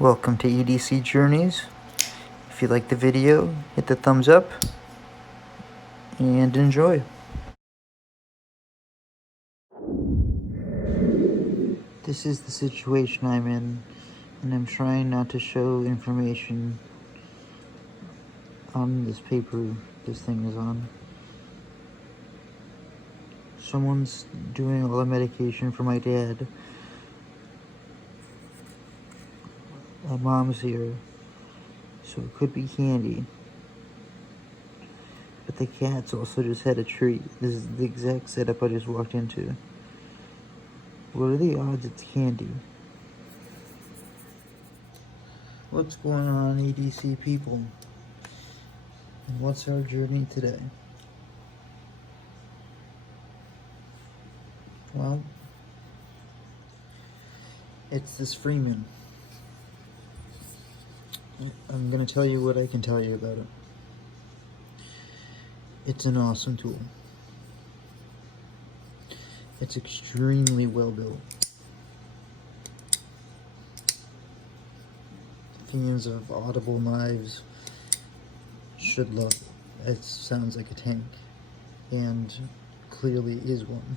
Welcome to EDC Journeys. If you like the video, hit the thumbs up and enjoy. This is the situation I'm in, and I'm trying not to show information on this paper this thing is on. Someone's doing all the medication for my dad. My mom's here, so it could be candy. But the cat's also just had a treat. This is the exact setup I just walked into. What are the odds it's candy? What's going on, EDC people? And what's our journey today? Well, it's this Freeman. I'm gonna tell you what I can tell you about it. It's an awesome tool. It's extremely well built. Fans of audible knives should love it. It sounds like a tank, and clearly is one.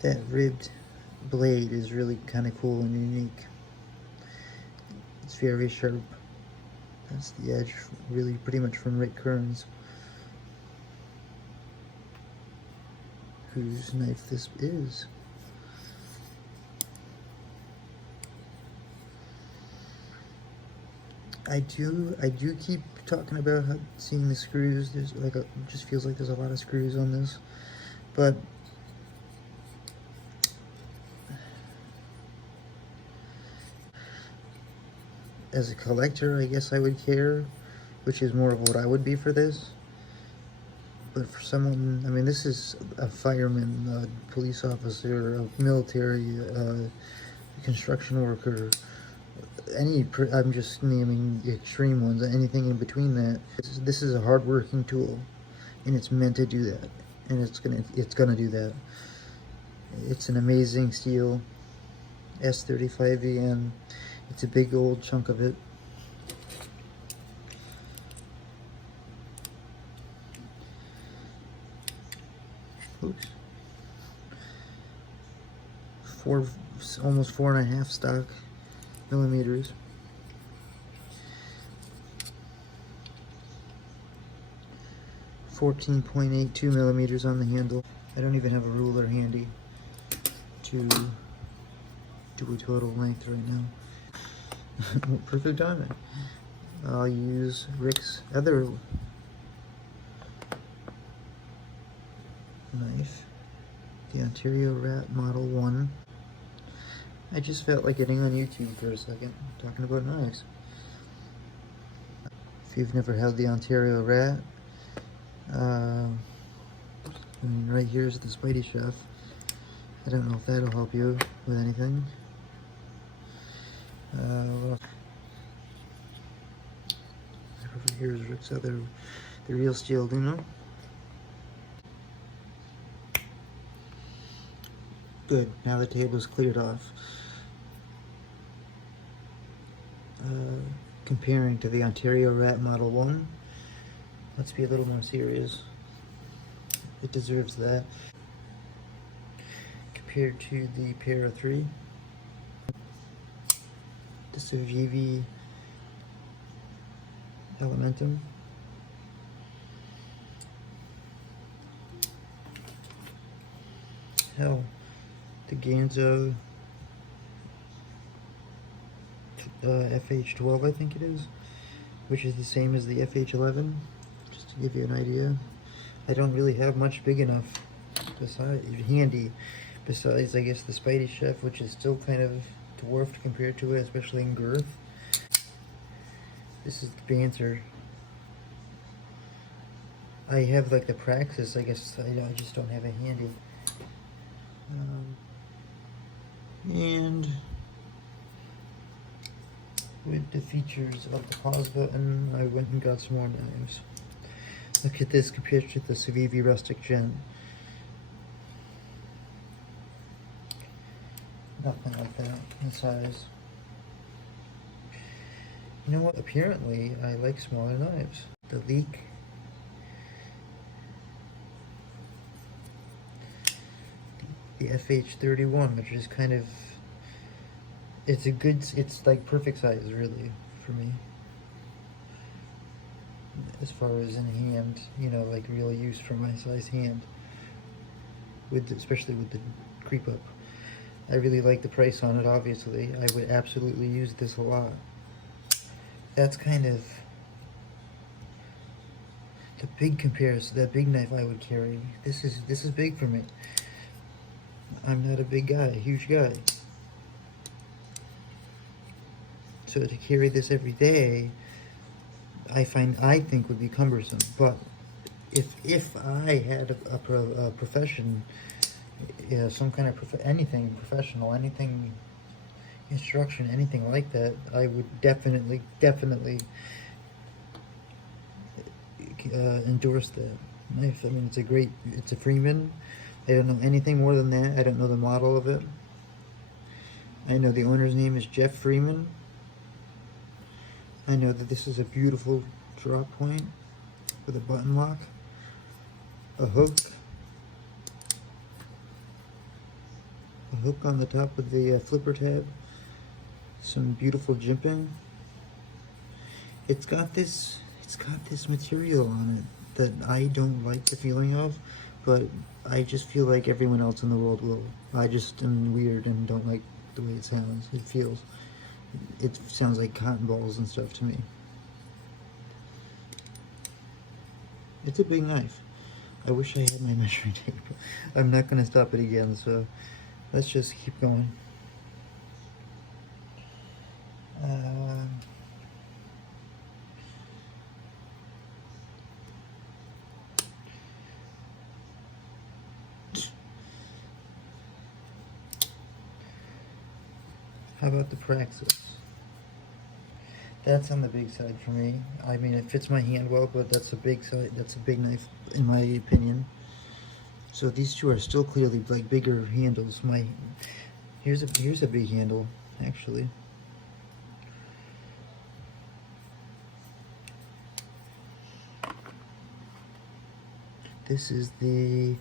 That ribbed blade is really kind of cool and unique. It's very sharp. That's the edge, really pretty much from Rick Kearns, whose knife this is. I do keep talking about seeing the screws. There's like it just feels like there's a lot of screws on this, but as a collector, I guess I would care, which is more of what I would be for this. But for someone, I mean, this is a fireman, a police officer, a military, construction worker, I'm just naming the extreme ones, anything in between that. This is a hard-working tool, and it's meant to do that, and it's gonna do that. It's an amazing steel, S35VN. It's a big old chunk of it. Oops. Almost 4.5 stock millimeters. .82 millimeters on the handle. I don't even have a ruler handy to do a total length right now. Perfect timing. I'll use Rick's other knife, the Ontario Rat Model 1. I just felt like getting on YouTube for a second, talking about knives. If you've never had the Ontario Rat, I mean, right here's the Spidey Chef. I don't know if that'll help you with anything. Here's Rick's other, the real steel Luno. Good, now the table's cleared off. Comparing to the Ontario Rat Model 1, let's be a little more serious. It deserves that. Compared to the Para 3, the Civivi Elementum, hell, the Ganzo FH12, I think it is, which is the same as the FH11, just to give you an idea. I don't really have much big enough handy, besides I guess the Spidey Chef, which is still kind of dwarfed compared to it, especially in girth. This is the Banter. I have like the Praxis, I guess I just don't have it handy. And with the features of the pause button, I went and got some more knives. Look at this compared to the Civivi Rustic Gen. Nothing like that in size. You know what? Apparently, I like smaller knives. The Leek. The FH31, which is kind of, it's a good, it's like perfect size really for me. As far as in hand, you know, like real use for my size hand. Especially with the creep up. I really like the price on it, obviously. I would absolutely use this a lot. That's kind of the big comparison, that big knife I would carry. This is big for me. I'm not a big guy, a huge guy. So to carry this every day, I think would be cumbersome. But if I had a profession, some kind of anything professional, anything instruction, anything like that, I would definitely endorse that knife. I mean, it's a Freeman. I don't know anything more than that. I don't know the model of it. I know the owner's name is Jeff Freeman. I know that this is a beautiful drop point with a button lock, a hook on the top with the flipper tab, some beautiful jimping. It's got this material on it that I don't like the feeling of, but I just feel like everyone else in the world will. I just am weird and don't like the way it sounds. It sounds like cotton balls and stuff to me. It's a big knife. I wish I had my measuring tape. I'm not going to stop it again, so let's just keep going. How about the Praxis? That's on the big side for me. I mean, it fits my hand well, but that's a big side. That's a big knife, in my opinion. So these two are still clearly like bigger handles. Here's a big handle, actually. This is the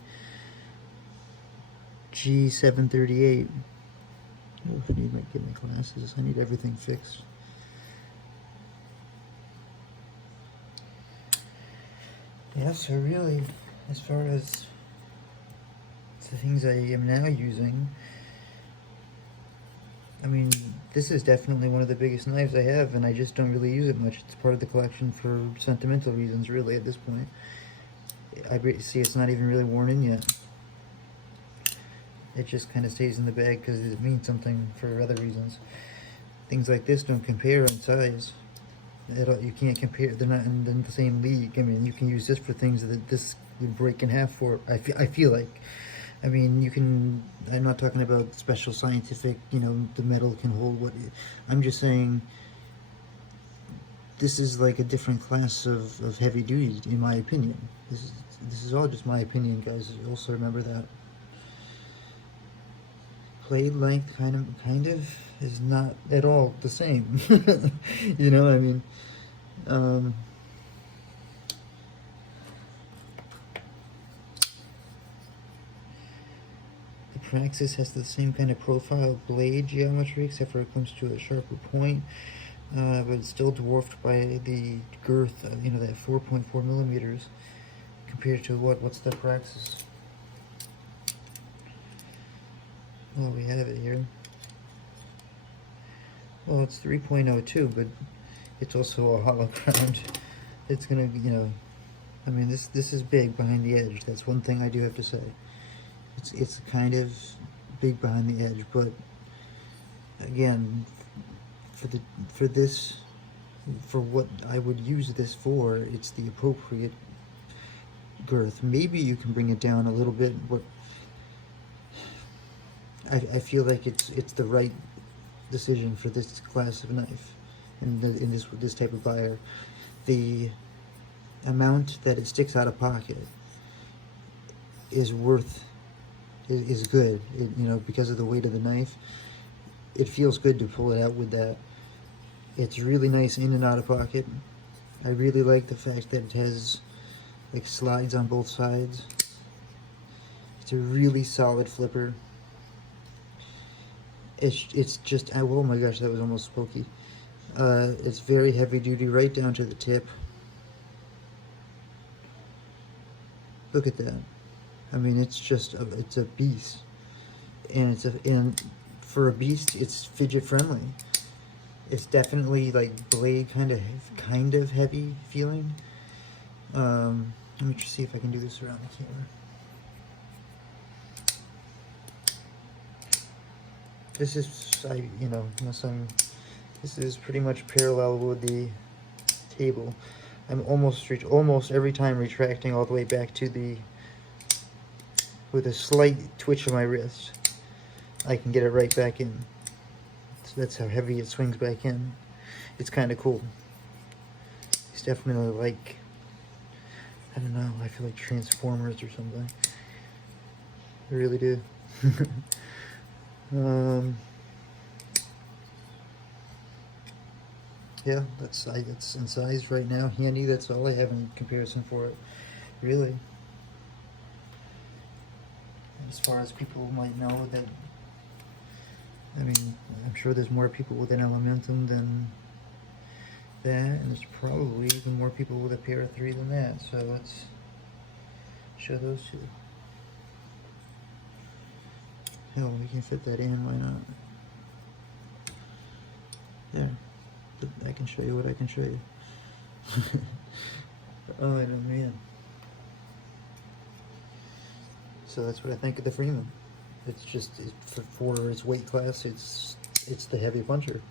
G738. Oh, I need to get my glasses. I need everything fixed. Yeah, so really, as far as the things I am now using, I mean, this is definitely one of the biggest knives I have, and I just don't really use it much. It's part of the collection for sentimental reasons, really, at this point. I see it's not even really worn in yet. It just kind of stays in the bag because it means something for other reasons. Things like this don't compare in size. You can't compare. They're not in the same league. I mean, you can use this for things that this would break in half for. I feel like. I mean, you can. I'm not talking about special scientific. You know, the metal can hold what. I'm just saying. This is like a different class of heavy duty, in my opinion. This is all just my opinion, guys. Also remember that. Blade length kind of is not at all the same. You know, I mean, the Praxis has the same kind of profile blade geometry, except for it comes to a sharper point, but it's still dwarfed by the girth, you know, that 4.4 millimeters compared to what's the Praxis? Oh, we have it here. Well, it's 3.02, but it's also a hollow ground. It's gonna, you know, I mean, this is big behind the edge. That's one thing I do have to say. It's kind of big behind the edge, but again, for what I would use this for, it's the appropriate girth. Maybe you can bring it down a little bit, but I feel like it's the right decision for this class of knife and in this type of buyer. The amount that it sticks out of pocket is worth is good. You know, because of the weight of the knife, it feels good to pull it out with that. It's really nice in and out of pocket. I really like the fact that it has like slides on both sides. It's a really solid flipper. It's just, oh my gosh, that was almost smoky. It's very heavy duty right down to the tip. Look at that. I mean, it's just it's a beast, and and for a beast, it's fidget friendly. It's definitely like blade kind of heavy feeling. Let me just see if I can do this around the camera. This is, you know, this is pretty much parallel with the table. I'm almost every time retracting all the way back to the, with a slight twitch of my wrist, I can get it right back in. So that's how heavy it swings back in. It's kind of cool. It's definitely like, I don't know, I feel like Transformers or something. I really do. Yeah, that's in size right now. Handy, that's all I have in comparison for it, really. As far as people might know, that, I mean, I'm sure there's more people with an Elementum than that, and there's probably even more people with a Para 3 than that, so let's show those two. Hell, we can fit that in, why not? There. I can show you what I can show you. Oh man. So that's what I think of the Freeman. It's just, for its weight class, it's the heavy puncher.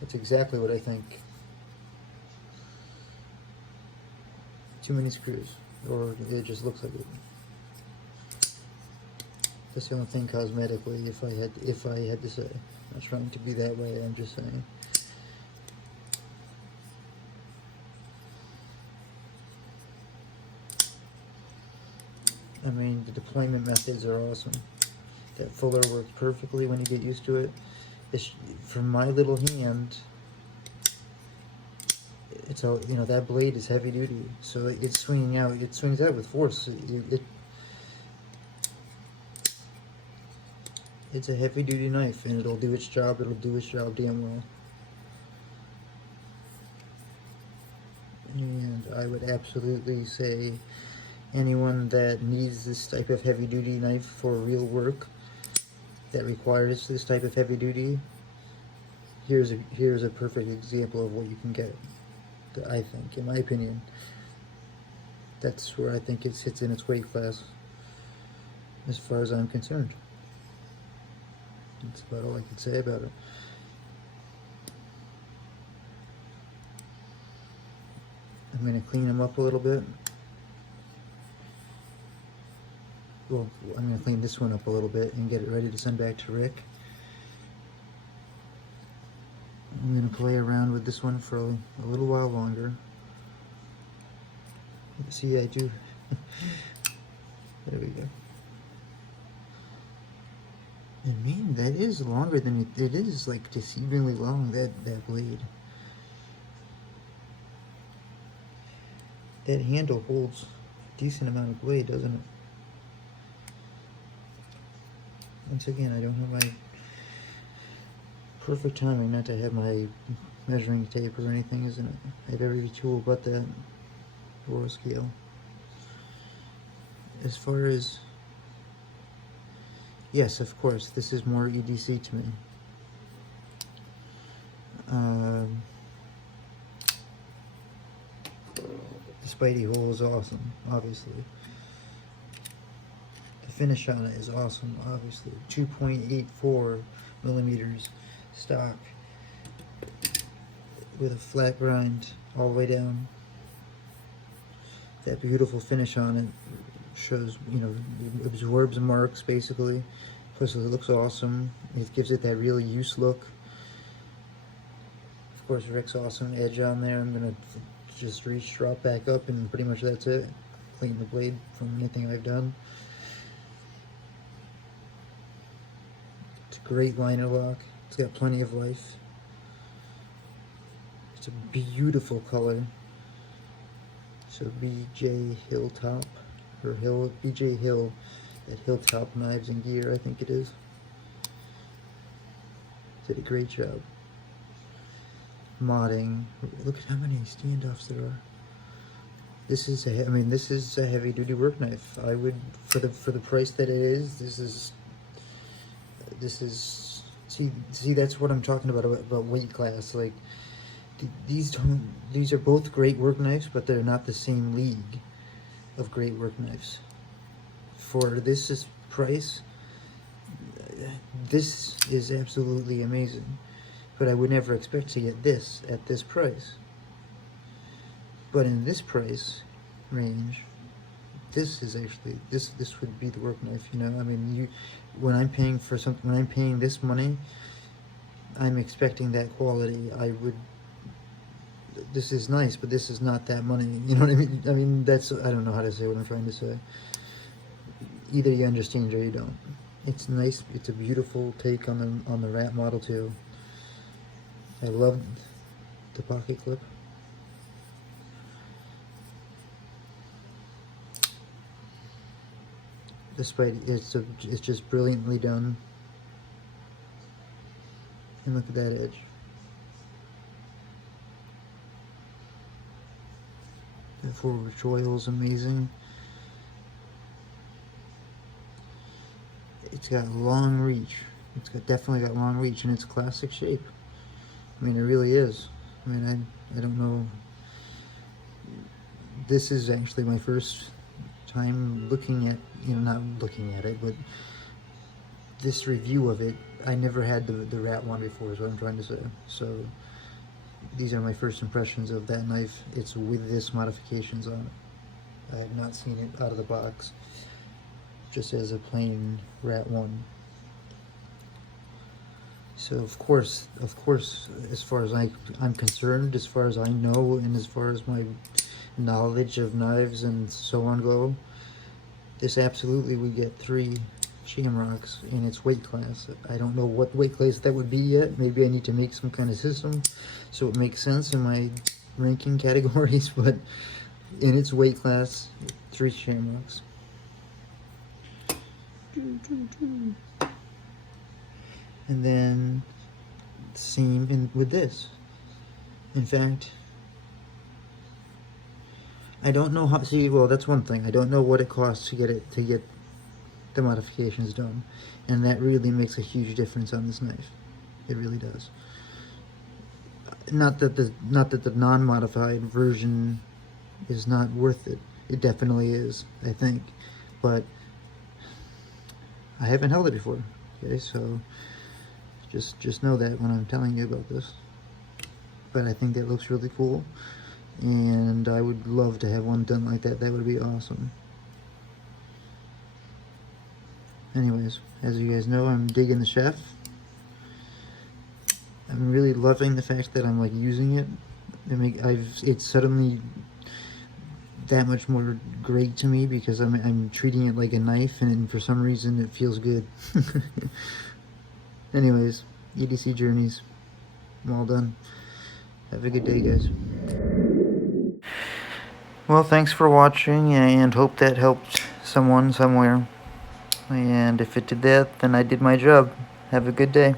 That's exactly what I think. Too many screws, or it just looks like it. That's the only thing cosmetically, if I had to say. I'm not trying to be that way, I'm just saying. I mean, the deployment methods are awesome. That fuller works perfectly when you get used to it. For my little hand, it's all, you know, that blade is heavy duty, so it's swinging out. It swings out with force. It's a heavy duty knife, and it'll do its job. It'll do its job damn well. And I would absolutely say, anyone that needs this type of heavy duty knife for real work, that requires this type of heavy duty, here's a perfect example of what you can get. I think, in my opinion, that's where I think it sits in its weight class, as far as I'm concerned. That's about all I can say about it. I'm going to clean them up a little bit. Well, I'm going to clean this one up a little bit and get it ready to send back to Rick. I'm going to play around with this one for a little while longer. See, I do. There we go. And man, that is longer than it is, like deceivingly long, that blade. That handle holds a decent amount of blade, doesn't it? Once again, I don't have my perfect timing not to have my measuring tape or anything, isn't it? I have every tool but that, or a scale. As far as, yes, of course, this is more EDC to me. The Spidey hole is awesome, obviously. The finish on it is awesome, obviously. 2.84 millimeters stock with a flat grind all the way down. That beautiful finish on it shows, you know, it absorbs marks basically. Plus it looks awesome. It gives it that real use look. Of course, Rick's awesome edge on there. I'm gonna just drop back up, and pretty much that's it. Clean the blade from anything I've done. It's a great liner lock. It's got plenty of life. It's a beautiful color. So BJ Hilltop, or BJ Hill at Hilltop Knives and Gear, I think it is. Did a great job. Modding. Look at how many standoffs there are. This is this is a heavy duty work knife. I would, for the price that it is, this is see that's what I'm talking about weight class. Like these are both great work knives, but they're not the same league of great work knives. For this price, this is absolutely amazing, but I would never expect to get this at this price. But in this price range, this is actually this would be the work knife. You know, I mean, when I'm paying for something, when I'm paying this money, I'm expecting that quality. This is nice, but this is not that money. You know what I mean? I mean, I don't know how to say what I'm trying to say. Either you understand or you don't. It's nice. It's a beautiful take on the Rat Model 2. I love the pocket clip. Despite it's just brilliantly done. And look at that edge. The forward choil is amazing. It's got long reach. It's definitely got long reach, and it's classic shape. I mean, it really is. I mean, I don't know. This is actually my first time looking at, not looking at it, but this review of it. I never had the Rat one before, is what I'm trying to say. So these are my first impressions of that knife. It's with this modifications on it. I have not seen it out of the box, just as a plain Rat 1. So of course, as far as I'm concerned, as far as I know, and as far as my knowledge of knives and so on go, this absolutely would get 3 Shamrocks in its weight class. I don't know what weight class that would be yet. Maybe I need to make some kind of system so it makes sense in my ranking categories, but in its weight class, 3 Shamrocks. And then same with this. In fact, I don't know how. See, well, that's one thing. I don't know what it costs to get the modifications done, and that really makes a huge difference on this knife. It really does. Not that the non-modified version is not worth it. It definitely is, I think, but I haven't held it before. Okay, so just know that when I'm telling you about this. But I think that looks really cool, and I would love to have one done like that. That would be awesome. Anyways, as you guys know, I'm digging the chef. I'm really loving the fact that I'm like using it. It's suddenly that much more great to me because I'm treating it like a knife, and for some reason it feels good. Anyways, EDC Journeys, I'm all done. Have a good day, guys. Well, thanks for watching, and hope that helped someone somewhere. And if it did that, then I did my job. Have a good day.